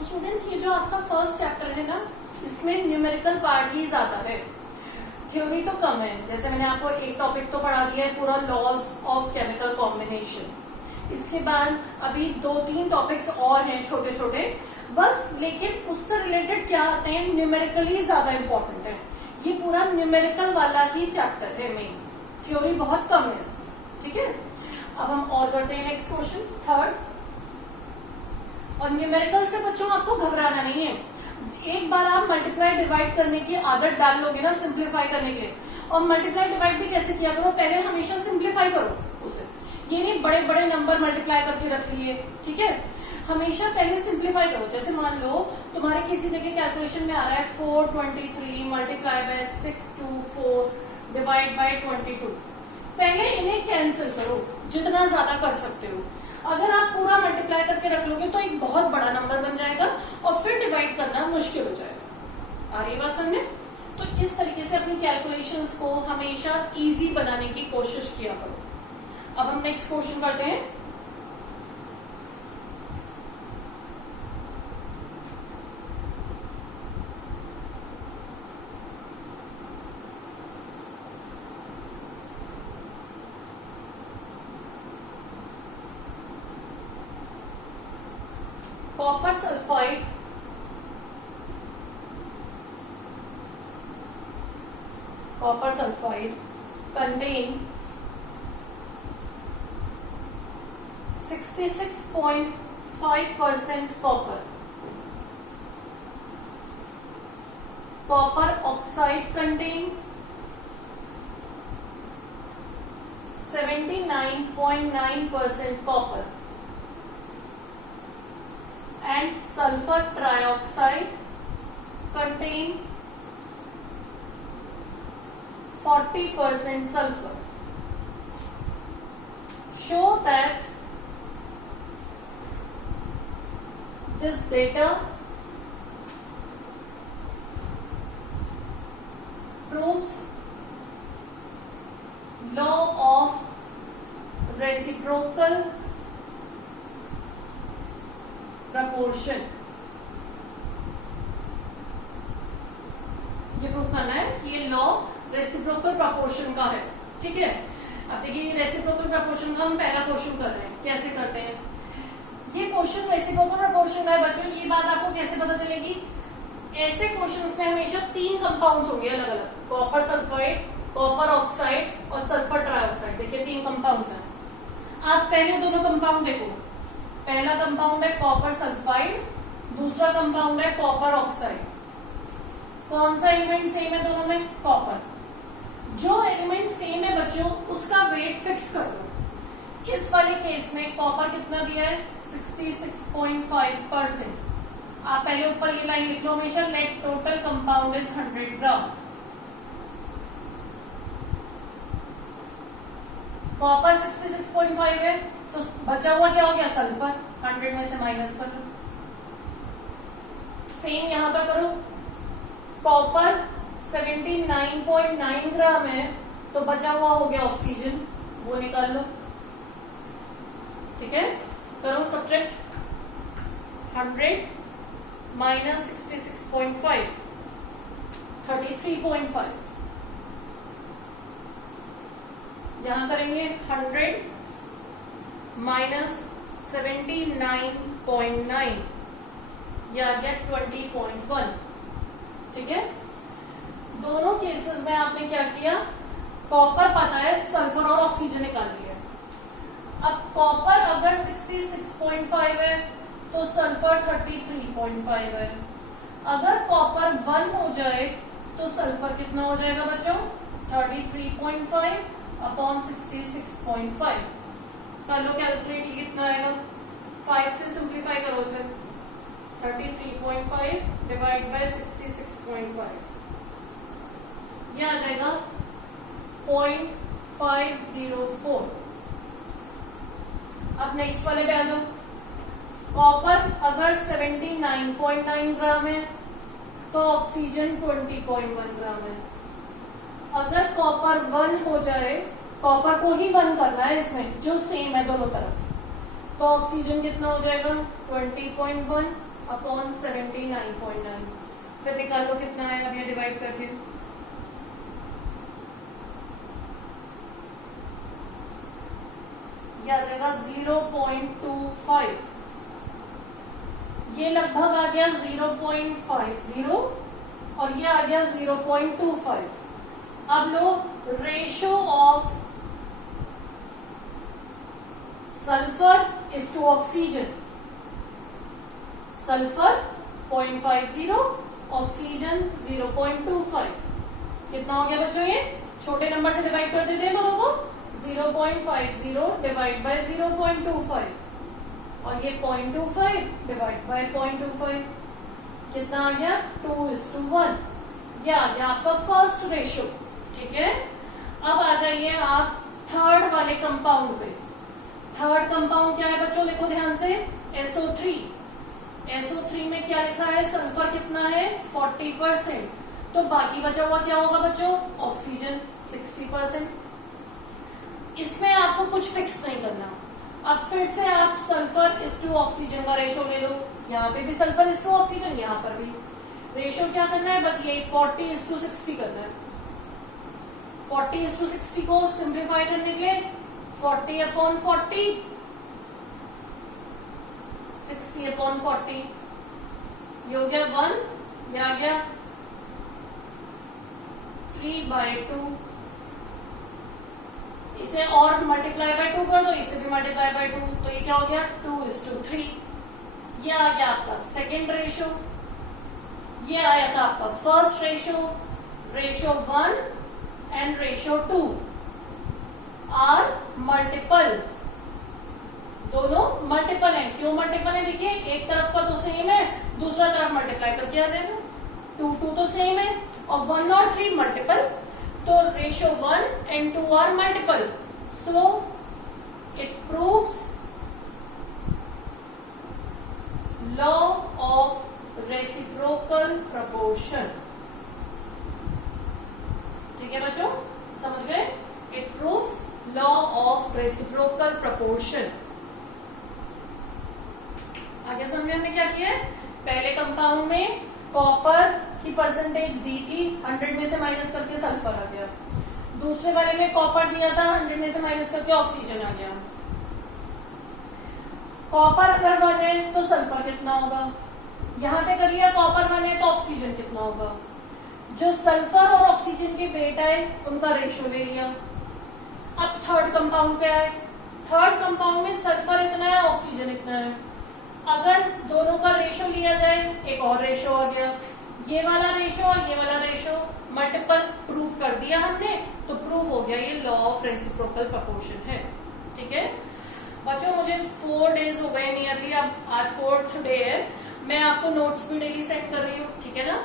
तो स्टूडेंट्स ये जो आपका फर्स्ट चैप्टर है ना, इसमें न्यूमेरिकल पार्ट ही ज्यादा है, थ्योरी तो कम है। जैसे मैंने आपको एक टॉपिक तो पढ़ा दिया है पूरा लॉज ऑफ केमिकल कॉम्बिनेशन। इसके बाद अभी 2-3 टॉपिक्स और हैं छोटे छोटे बस, लेकिन उससे रिलेटेड क्या आते हैं, न्यूमेरिकली ज्यादा इंपॉर्टेंट है। ये पूरा न्यूमेरिकल वाला ही चैप्टर है मेन, थ्योरी बहुत कम है इसमें। ठीक है, अब हम और करते हैं नेक्स्ट क्वेश्चन, थर्ड। और न्यूमेरिकल से बच्चों आपको घबराना नहीं है। एक बार आप मल्टीप्लाई डिवाइड करने की आदत डाल लोगे ना सिंप्लीफाई करने के लिए, और मल्टीप्लाई डिवाइड भी कैसे किया करो, पहले हमेशा सिंप्लीफाई करो उसे। ये नहीं बड़े बड़े नंबर मल्टीप्लाई करके रख लिए, ठीक है, हमेशा पहले सिंप्लीफाई करो। जैसे मान लो तुम्हारे किसी जगह कैलकुलेशन में आ रहा है 423 मल्टीप्लाई बाय 624 डिवाइड बाय 22, पहले इन्हें कैंसिल करो जितना ज्यादा कर सकते हो। अगर आप पूरा मल्टीप्लाई करके रख लोगे तो एक बहुत बड़ा नंबर बन जाएगा और फिर डिवाइड करना मुश्किल हो जाएगा। आ रही बात समझे? तो इस तरीके से अपनी कैलकुलेशंस को हमेशा इजी बनाने की कोशिश किया करो। अब हम नेक्स्ट क्वेश्चन करते हैं। Copper sulfide contain 66.5% copper. Copper oxide contain 79.9% copper. And sulfur trioxide contain 40% sulfur. Show that this data proves law of reciprocal proportion. ये प्रूफ करना है कि ये लॉ रेसिप्रोकल प्रपोर्शन का है। ठीक है, अब देखिए रेसिप्रोकल प्रपोर्शन का हम पहला क्वेश्चन कर रहे हैं। कैसे करते हैं ये क्वेश्चन रेसिप्रोकल प्रपोर्शन का है बच्चों। ये बात आपको कैसे पता चलेगी, ऐसे क्वेश्चंस में हमेशा 3 कंपाउंड्स होंगे अलग अलग, कॉपर सल्फाइड, कॉपर ऑक्साइड और सल्फर ट्राइऑक्साइड। देखिए 3 कंपाउंड्स हैं। आप पहले दोनों कंपाउंड देखो, पहला कंपाउंड है कॉपर सल्फाइड, दूसरा कंपाउंड है कॉपर ऑक्साइड। कौन सा एलिमेंट सेम है दोनों में, कॉपर। जो एलिमेंट सेम है बच्चों उसका वेट फिक्स कर दो। इस वाले केस में कॉपर कितना दिया है, 66.5%। आप पहले ऊपर ये लाइन लिख लो हमेशा, let total compound is 100 gram. Copper 66.5 है तो बचा हुआ क्या हो गया, सल्फर। 100 में से माइनस कर लो। सेम यहां पर करो, कॉपर 79.9 ग्राम है तो बचा हुआ हो गया ऑक्सीजन, वो निकाल लो। ठीक है, करो सब्ट्रैक्ट, 100 माइनस 66.5 33.5। यहां करेंगे 100 माइनस 79.9, या गया 20.1। ठीक है, दोनों केसेस में आपने क्या किया, कॉपर पता है, सल्फर और ऑक्सीजन निकाल लिया। अब कॉपर अगर 66.5 है तो सल्फर 33.5 है। अगर कॉपर 1 हो जाए तो सल्फर कितना हो जाएगा बच्चों, 33.5 अपॉन 66.5। कर लो कैलकुलेट, ये कितना आएगा, 5 से सिंप्लीफाई करो उसे, 33.5 डिवाइड बाय 66.5, ये आ जाएगा 0.504। अब नेक्स्ट वाले पे आ जाओ। कॉपर अगर 79.9 ग्राम है तो ऑक्सीजन 20.1 ग्राम है। अगर कॉपर 1 हो जाए, कॉपर को ही 1 करना है इसमें जो सेम है दोनों तरफ, तो ऑक्सीजन कितना हो जाएगा 20.1 अपॉन 79.9। फिर निकाल लो कितना है अब ये डिवाइड करके। ये आ जाएगा 0.25। ये लगभग आ गया 0.50 और ये आ गया 0.25। अब लो ratio of sulphur is to oxygen. Sulphur 0.50, oxygen 0.25। कितना हो गया बच्चों? ये छोटे नंबर से डिवाइड कर देते हैं दोनों को। 0.50 डिवाइड बाय 0.25 और ये 0.25 डिवाइड बाय 0.25 कितना आ गया? 2:1। ये आ गया आपका फर्स्ट रेशो। ठीक है, अब आ जाइए आप थर्ड वाले कंपाउंड पे। थर्ड कंपाउंड क्या है बच्चों? देखो ध्यान से, SO3। SO3 में क्या लिखा है? सल्फर कितना है? 40%। तो बाकी बचा हुआ क्या होगा बच्चों? ऑक्सीजन 60%। इसमें आपको कुछ फिक्स नहीं करना। अब फिर से आप सल्फर इज टू ऑक्सीजन का रेशो ले लो। यहाँ पे भी सल्फर इज टू ऑक्सीजन, यहाँ पर भी रेशो क्या करना है? बस यही 40:60 करना है। 40:60 को सिंप्लीफाई करने के लिए 40/40, 60/40, ये हो गया 1, ये आ गया 3/2। इसे और मल्टीप्लाई बाय 2 कर दो, इसे भी मल्टीप्लाई बाय 2, तो ये क्या हो गया? 2:3। ये आ गया आपका सेकेंड रेशो। ये आया था आपका first ratio. Ratio 1 and ratio 2 are multiple. दोनों मल्टीपल है। क्यों मल्टीपल है? देखिए, एक तरफ का तो सेम है, दूसरा तरफ मल्टीप्लाई करके आ जाएगा। 2 तो सेम है और 1 और 3 मल्टीपल, तो ratio 1 and 2 are multiple, so it proves law of reciprocal proportion। ठीक है बच्चों, समझ गए? It proves law of reciprocal proportion। आगे समझे हमने क्या किया? पहले कंपाउंड में कॉपर की परसेंटेज दी थी, 100 में से माइनस करके सल्फर आ गया। दूसरे वाले में कॉपर दिया था, 100 में से माइनस करके ऑक्सीजन आ गया। कॉपर अगर 1 है तो सल्फर कितना होगा? यहाँ पे करिए कॉपर 1 है तो ऑक्सीजन कितना होगा? जो सल्फर और ऑक्सीजन के वेट है उनका रेशो ले लिया। अब थर्ड कंपाउंड पे आए। थर्ड कंपाउंड में सल्फर इतना है, ऑक्सीजन इतना है। अगर दोनों का रेशो लिया जाए, एक और रेशो आ गया। ये वाला रेशो और ये वाला रेशो मल्टीपल प्रूफ कर दिया हमने, तो प्रूफ हो गया ये लॉ ऑफ रेसिप्रोकल प्रोपोर्शन है। ठीक है बच्चों, मुझे 4 डेज हो गए नियरली, अब आज 4th डे है। मैं आपको नोट्स भी डेली सेंड कर रही हूँ। ठीक है ना?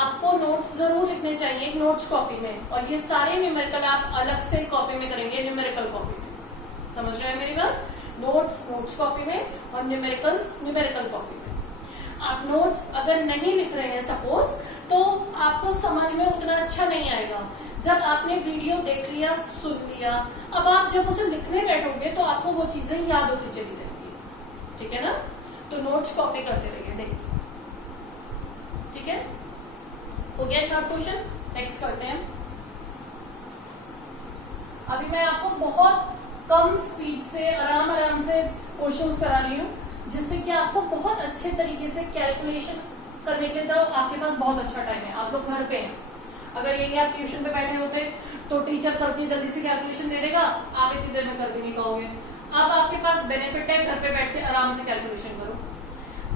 आपको नोट्स जरूर लिखने चाहिए नोट्स कॉपी में, और ये सारे न्यूमेरिकल आप अलग से कॉपी में करेंगे, न्यूमेरिकल कॉपी में। समझ रहे हैं मेरी बात? नोट्स कॉपी में और न्यूमेरिकल्स न्यूमेरिकल कॉपी में। आप नोट्स अगर नहीं लिख रहे हैं सपोज, तो आपको समझ में उतना अच्छा नहीं आएगा। जब आपने वीडियो देख लिया, सुन लिया, अब आप जब उसे लिखने बैठोगे तो आपको वो चीजें याद होती चली जाएंगी। ठीक है ना? तो नोट्स कॉपी करते रहिए डेली। ठीक है, हो गया थर्ड क्वेश्चन। नेक्स्ट करते हैं। अभी मैं आपको बहुत कम स्पीड से आराम से क्वेश्चंस करा रही हूँ, जिससे कि आपको बहुत अच्छे तरीके से कैलकुलेशन करने के लिए तो आपके पास बहुत अच्छा टाइम है। आप लोग घर पे हैं, अगर यही आप ट्यूशन पे बैठे होते तो टीचर करके जल्दी से कैलकुलेशन दे देगा, आप इतनी देर में कर भी नहीं पाओगे। अब आपके पास बेनिफिट है, घर पे बैठ के आराम से कैलकुलेशन करो।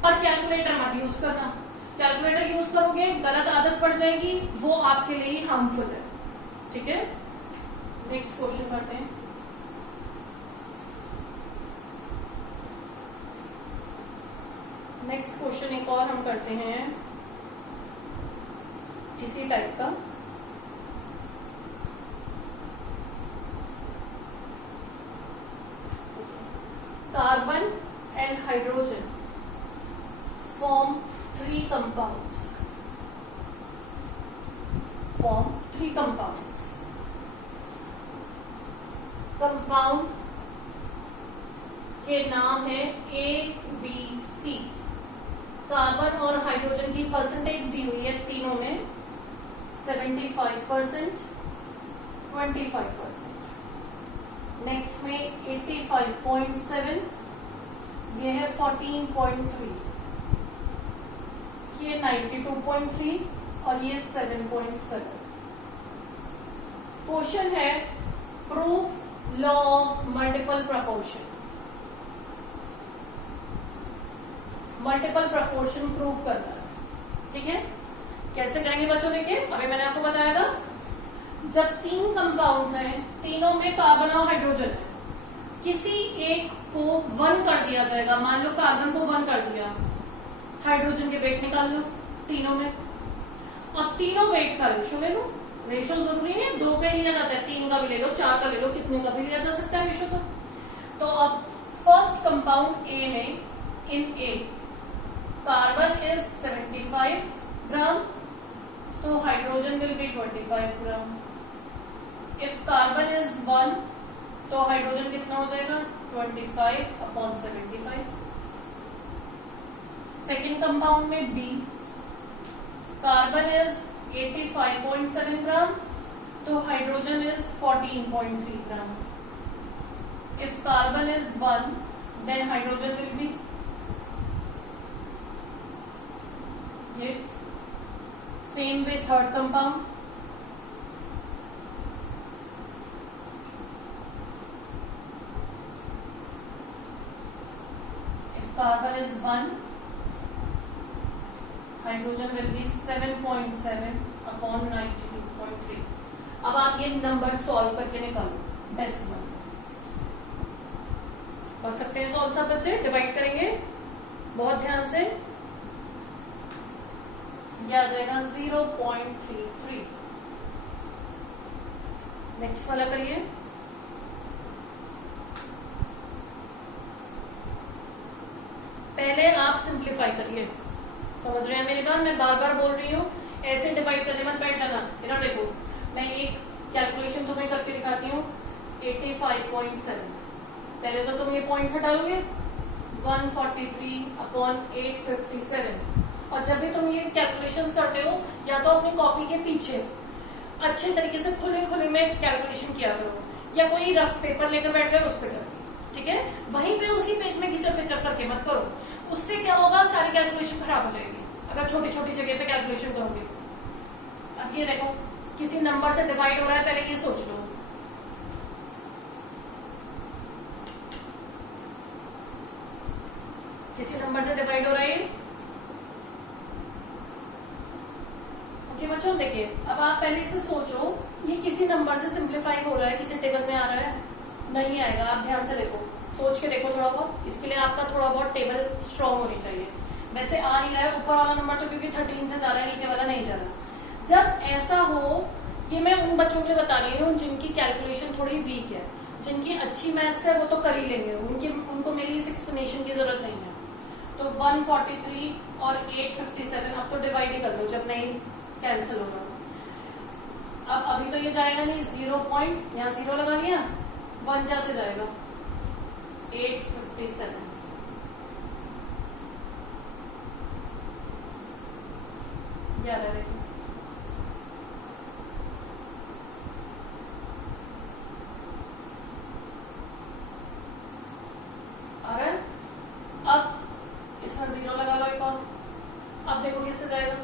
पर कैलकुलेटर मत यूज करना। कैलकुलेटर यूज करोगे गलत आदत पड़ जाएगी, वो आपके लिए हार्मफुल है। ठीक है, नेक्स्ट क्वेश्चन करते हैं। नेक्स्ट क्वेश्चन एक और हम करते हैं इसी टाइप का। Carbon and hydrogen form 3 compounds. Compound के नाम है A, B, C। हाइड्रोजन की परसेंटेज दी हुई है तीनों में 75%, 25%। नेक्स्ट में 85.7, ये है 14.3, ये 92.3 और ये 7.7। क्वेश्चन है prove law of multiple proportion. Multiple proportion prove करना है, ठीक है। कैसे करेंगे बच्चों? देखिए, अभी मैंने आपको बताया था, जब तीन कंपाउंड्स हैं, तीनों में कार्बन और हाइड्रोजन है, किसी एक को 1 कर दिया जाएगा। मान लो कार्बन को 1 कर दिया, हाइड्रोजन के वेट निकाल लो तीनों में। अब तीनों वेट का रेशो ले लो। रेशो जरूरी है 2 का ही लिया जाता है, 3 का भी ले लो, 4 का ले लो, कितने का भी लिया जा सकता है रेशो। तो अब फर्स्ट कंपाउंड ए में, in A carbon is 75 gram, so hydrogen will be 25 gram. If carbon is 1, तो हाइड्रोजन कितना हो जाएगा? 25/75। सेकेंड कंपाउंड में बी, कार्बन इज 85.7 ग्राम, तो hydrogen is 14.3 gram. If carbon is 1, then hydrogen will be ये। Same with third compound. If carbon is 1, hydrogen will be 7.7 upon 92.3. अब आप ये नंबर सॉल्व करके निकालो डेसिमल। कर सकते हैं सॉल्व सब बच्चे? डिवाइड करेंगे बहुत ध्यान से। यह आ जाएगा 0.33। नेक्स्ट वाला करिए। पहले आप सिंप्लीफाई करिए। समझ रहे हैं मेरी बात? मैं बार बार बोल रही हूँ, ऐसे डिवाइड करने मत बैठ जाना। इधर देखो, मैं एक कैलकुलेशन तुम्हें करके दिखाती हूँ। 85.7, पहले तो तुम ये पॉइंट्स हटा लोगे। 143/857। और जब भी तुम ये कैलकुलेशंस करते हो, या तो अपनी कॉपी के पीछे अच्छे तरीके से खुले खुले में कैलकुलेशन किया करो, या कोई रफ पेपर लेकर बैठ गए उस पर करो, ठीक है। वहीं पे उसी पेज में घिचर पिचर करके मत करो। उससे क्या होगा, सारी कैलकुलेशन खराब हो जाएगी अगर छोटी छोटी जगह पे कैलकुलेशन करोगे। अब ये देखो, किसी नंबर से डिवाइड हो रहा है, पहले ये सोच लो। किसी नंबर से डिवाइड हो रहा है ओके बच्चों। देखिए, अब आप पहले से सोचो, ये किसी नंबर से सिंप्लीफाई हो रहा है, किसी टेबल में आ रहा है? नहीं आएगा। आप ध्यान से देखो, सोच के देखो थोड़ा बहुत। इसके लिए आपका थोड़ा बहुत टेबल स्ट्रॉन्ग होनी चाहिए। वैसे आ नहीं रहा है ऊपर वाला नंबर तो, क्योंकि 13 से जा रहा है, नीचे वाला नहीं जा रहा। जब ऐसा हो, ये मैं उन बच्चों के लिए बता रही हूँ जिनकी कैलकुलेशन थोड़ी वीक है। जिनकी अच्छी मैथ्स है वो तो कर ही लेंगे, उनको मेरी इस एक्सप्लेनेशन की जरूरत नहीं है। तो 143 और 857 अब तो डिवाइड ही कर लो, जब नहीं कैंसिल होगा। अब अभी तो ये जाएगा नहीं, 0 पॉइंट यहाँ 0 लगा लिया, 1 जा से जाएगा 857। देखो, अगर अब इसमें 0 लगा लो एक और। अब देखो किससे जाएगा,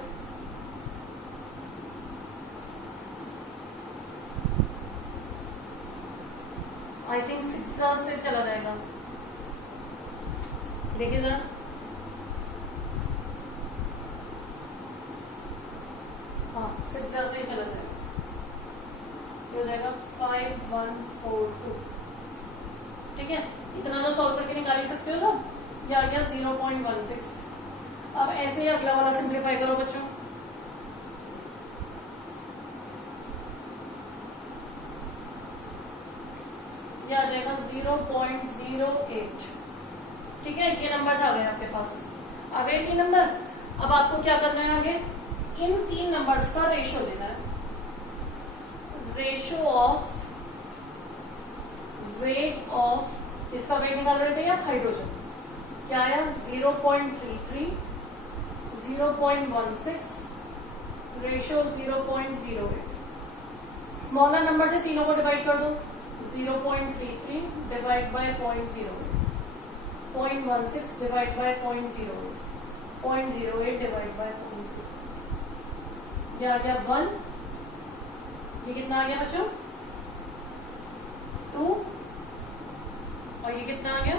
आई थिंक 6 से चला जाएगा। देखिए जरा, हाँ 6 से ही चला जाएगा। हो जाएगा 5142। ठीक है, इतना तो सॉल्व करके निकाल ही सकते हो सब। ये आ गया 0.16। अब ऐसे ही अगला वाला सिंप्लीफाई करो बच्चों। ये आ जाएगा 0.08। ठीक है, ये नंबर्स आ गए आपके पास। आ गए 3 नंबर। अब आपको क्या करना है आगे, इन 3 नंबर्स का रेशो लेना है। रेशो ऑफ वेट ऑफ, इसका वेट निकाल रहे थे आप, हाइड्रोजन। क्या आया 0.33, 0.16 रेशियो 0.08। स्मॉलर नंबर से तीनों को डिवाइड कर दो, 0.33 divide by 0.08, 0.16 divide by 0.08, 0.08 divide by 0.0। ये आ गया 1। ये कितना आ गया बच्चों? 2। और ये कितना आ गया?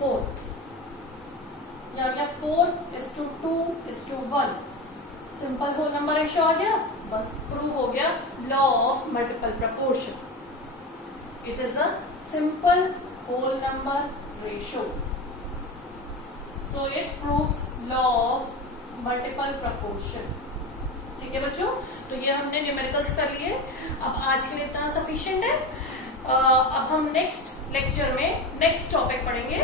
4। ये आ गया 4:2:1। सिंपल होल नंबर रेशियो आ गया। बस प्रूव हो गया law of multiple proportion. It is a simple whole number ratio, so it proves law of multiple proportion. ठीक है बच्चों, तो ये हमने न्यूमेरिकल्स कर लिए। अब आज के लिए इतना सफिशिएंट है। अब हम नेक्स्ट लेक्चर में नेक्स्ट टॉपिक पढ़ेंगे